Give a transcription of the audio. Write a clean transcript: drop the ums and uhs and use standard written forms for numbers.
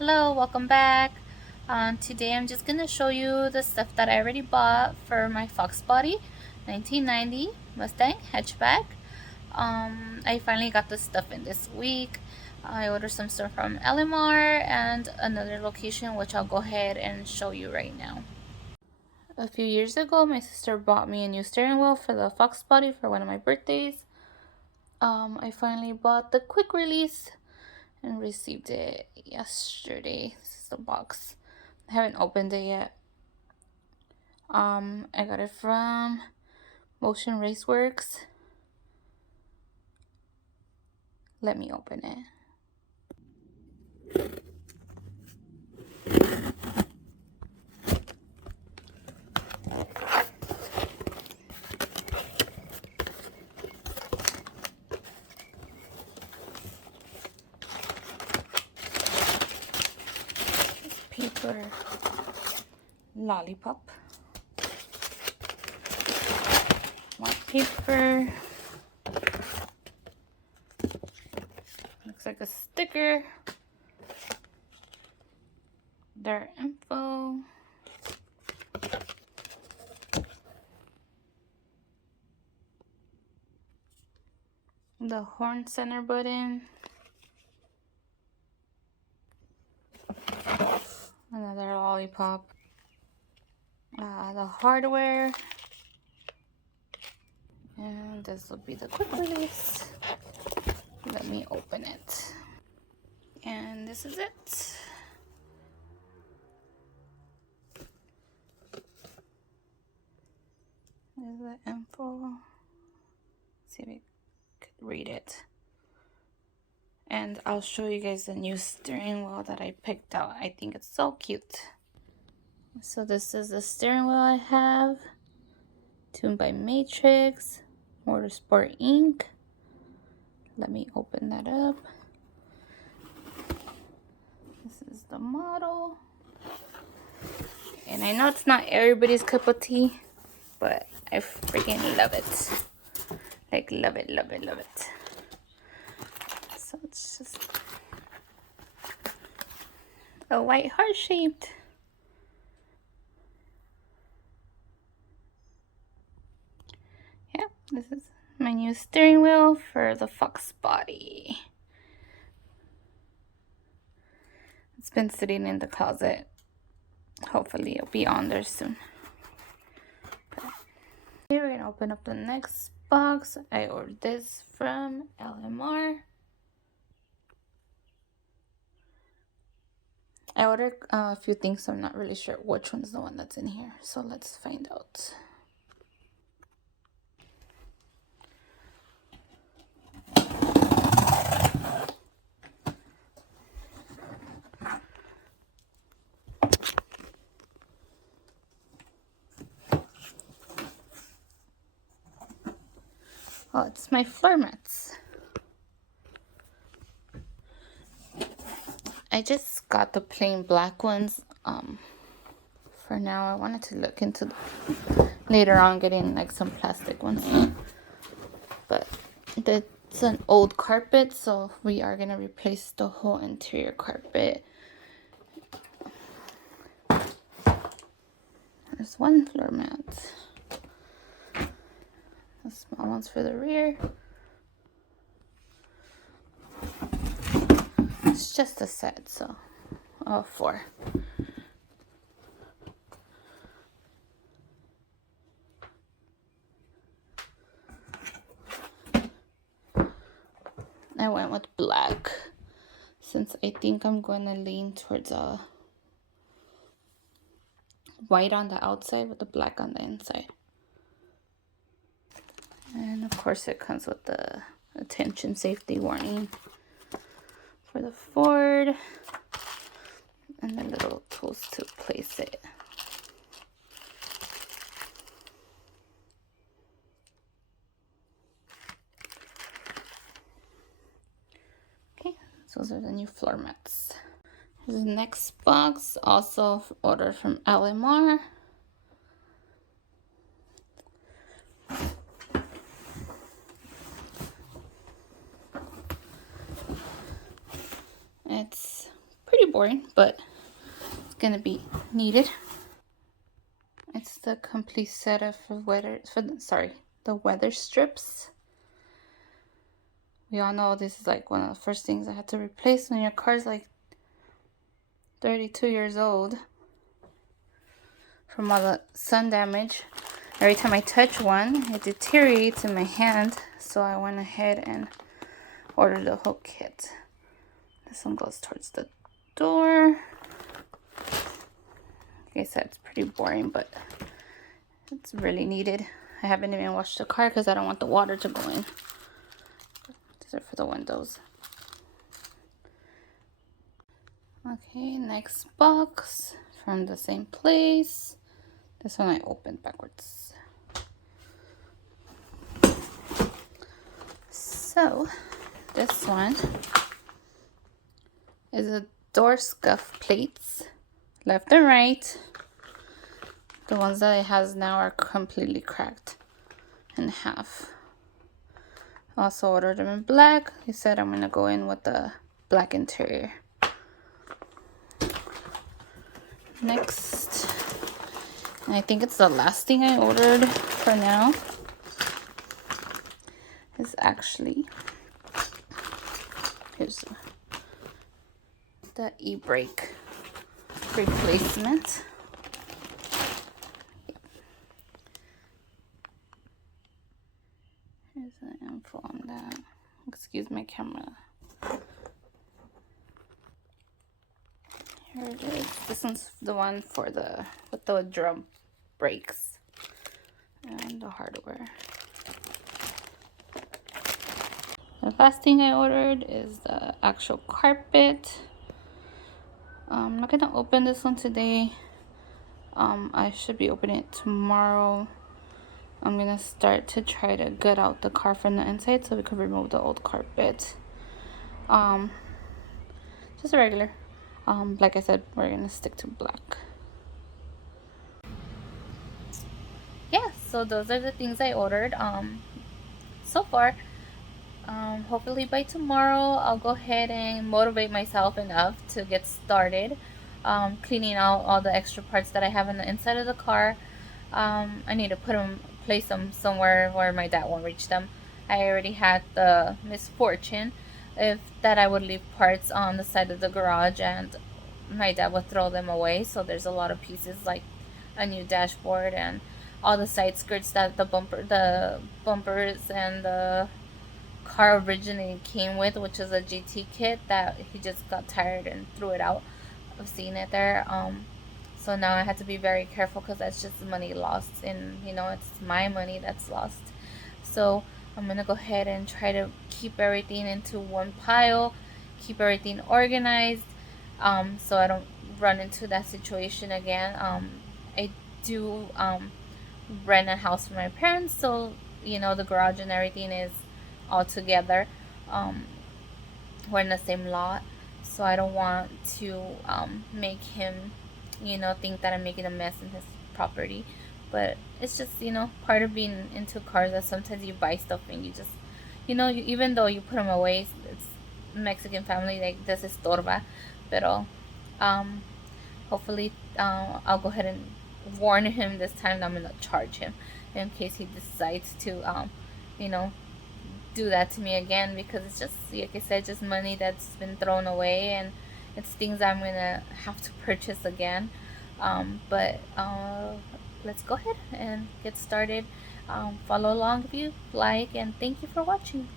Hello, welcome back. Today I'm just gonna show you the stuff that I already bought for my Fox Body 1990 Mustang hatchback. I finally got this stuff in this week. I ordered some stuff from LMR and another location, which I'll go ahead and show you right now. A few years ago, my sister bought me a new steering wheel for the Fox Body for one of my birthdays. I finally bought the quick release and received it yesterday. This is the box. I haven't opened it yet. I got it from Motion Raceworks. Let me open it. Paper lollipop. More paper. Looks like a sticker. Their info. The horn center button. Another lollipop. The hardware. And this will be the quick release. Let me open it. And this is it. There's the info. Let's see if we could read it. And I'll show you guys the new steering wheel that I picked out. I think it's so cute. So this is the steering wheel I have. Tuned by Matrix. Motorsport Inc. Let me open that up. This is the model. And I know it's not everybody's cup of tea, but I freaking love it. Like, love it, love it, love it. So it's just a white heart shaped. Yeah, this is my new steering wheel for the Fox Body. It's been sitting in the closet. Hopefully it'll be on there soon. Okay, we're gonna open up the next box. I ordered this from LMR. I ordered a few things, so I'm not really sure which one's the one that's in here. So let's find out. Oh, it's my floor mats. I just got the plain black ones. For now, I wanted to look into later on getting like some plastic ones. But it's an old carpet, so we are gonna replace the whole interior carpet. There's one floor mat. The small ones for the rear. It's just a set, so 4. I went with black since I think I'm going to lean towards white on the outside with the black on the inside. And of course it comes with the attention safety warning for the Ford and the little tools to place it. Okay, so those are the new floor mats. Here's the next box, also ordered from LMR. It's pretty pretty boring, but it's gonna be needed. It's the complete set of the weather strips. We all know this is like one of the first things I had to replace when your car's like 32 years old from all the sun damage. Every time I touch one, it deteriorates in my hand, so I went ahead and ordered the whole kit. This one goes towards the door. Like I said, it's pretty boring, but it's really needed. I haven't even washed the car because I don't want the water to go in. These are for the windows. Okay, next box from the same place. This one I opened backwards. So, this one is a door scuff plates, left and right. The ones that it has now are completely cracked in half. Also ordered them in black. He said I'm gonna go in with the black interior. Next, and I think it's the last thing I ordered for now, is actually, here's the e-brake replacement. Here's the info on that. Excuse my camera. Here it is. This one's the one for with the drum brakes and the hardware. The last thing I ordered is the actual carpet. I'm not gonna open this one today. I should be opening it tomorrow. I'm gonna start to try to gut out the car from the inside so we can remove the old carpet. Just a regular. Like I said, we're gonna stick to black. Yeah, so those are the things I ordered so far. Hopefully by tomorrow I'll go ahead and motivate myself enough to get started cleaning out all the extra parts that I have in the inside of the car. I need to place them somewhere where my dad won't reach them. I already had the misfortune that I would leave parts on the side of the garage and my dad would throw them away. So there's a lot of pieces like a new dashboard and all the side skirts that the bumpers and the car originally came with, which is a GT kit that he just got tired and threw it out of seeing it there. So now I had to be very careful because that's just money lost, and you know, it's my money that's lost. So I'm gonna go ahead and try to keep everything into one pile, keep everything organized, so I don't run into that situation again. I do rent a house for my parents, so you know, the garage and everything is all together. We're in the same lot, so I don't want to make him, you know, think that I'm making a mess in his property. But it's just, you know, part of being into cars that sometimes you buy stuff and you just, you know, even though you put them away, it's Mexican family, like, this estorba. Pero hopefully I'll go ahead and warn him this time that I'm gonna charge him in case he decides to you know, do that to me again, because it's just, like I said, just money that's been thrown away, and it's things I'm gonna have to purchase again. But let's go ahead and get started. Follow along if you like, and thank you for watching.